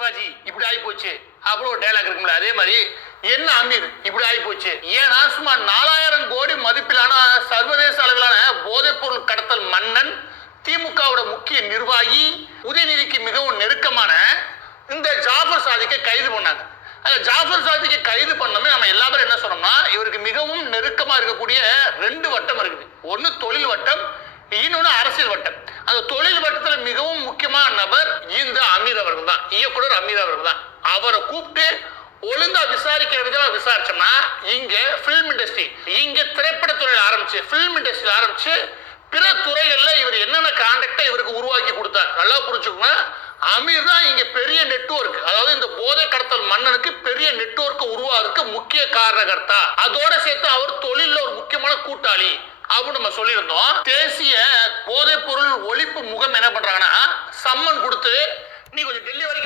சிவாஜி இப்படி ஆகி போச்சு அப்புறம் ஒரு டைலாக் இருக்கும்ல, அதே மாதிரி என்ன அமீர் இப்படி ஆகி போச்சு. ஏன்னா சுமார் 4000 கோடி மதிப்பிலான சர்வதேச அளவிலான போதைப் பொருள் கடத்தல் மன்னன், திமுகவோட முக்கிய நிர்வாகி, உதயநிதிக்கு மிகவும் நெருக்கமான இந்த ஜாஃபர் சாதிக்கை கைது பண்ணாங்க. ஜாஃபர் சாதிக்கை கைது பண்ணமே நம்ம எல்லா பேரும் என்ன சொன்னோம்னா, இவருக்கு மிகவும் நெருக்கமா இருக்கக்கூடிய 2 வட்டம் இருக்குது. ஒன்னு தொழில் வட்டம், இன்னொன்னு அரசியல் வட்டம். அந்த தொழில் வட்டத்தில் மிகவும் முக்கியமான நபர் இந்த அமீர் அவர்கள் தான், இயக்குனர் அமீர் அவர்கள் தான். அவரை கூப்பிட்டு ஒழுங்கா விசாரிச்சோம்னா இங்க பிலிம் இண்டஸ்ட்ரி, இங்க திரைப்படத்துறையில் ஆரம்பிச்சு பிலிம் இண்டஸ்ட்ரியில் ஆரம்பிச்சு பிற துறைகள்ல இவர் என்னென்ன கான்டாக்டை இவருக்கு உருவாக்கி கொடுத்தார் நல்லா புரிஞ்சுக்கோங்க. அமீர் தான் இங்க பெரிய நெட்வொர்க், அதாவது இந்த போதை கடத்தல் மன்னனுக்கு பெரிய நெட்வொர்க் உருவாக்கு முக்கிய காரணகர்த்தா. அதோட சேர்த்து அவர் தொழில ஒரு முக்கியமான கூட்டாளி அப்படின்னு நம்ம சொல்லியிருந்தோம். தேசிய போதைப் பொருள் ஒழிப்பு முகம் என்ன பண்றாங்கன்னா, சம்மன் கொடுத்து நீ கொஞ்சம் டெல்லி வரைக்கும்